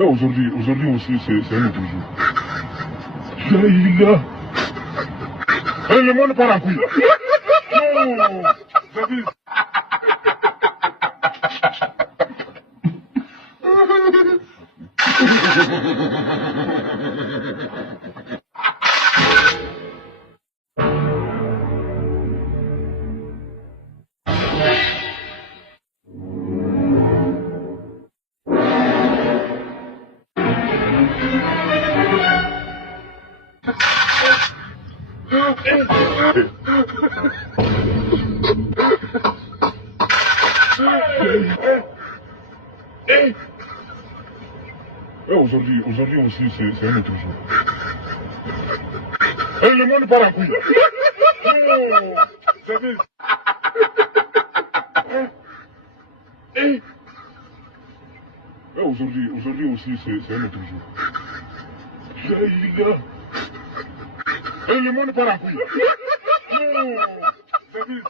Aujourd'hui aussi, c'est un autre jour. Là. Le monde part en couille. Non, David. Aujourd'hui aussi, c'est un autre jour. Le monde part en couille. Non, David. Aujourd'hui aussi, c'est un autre jour. Là. Le monde part en couille. Non, David.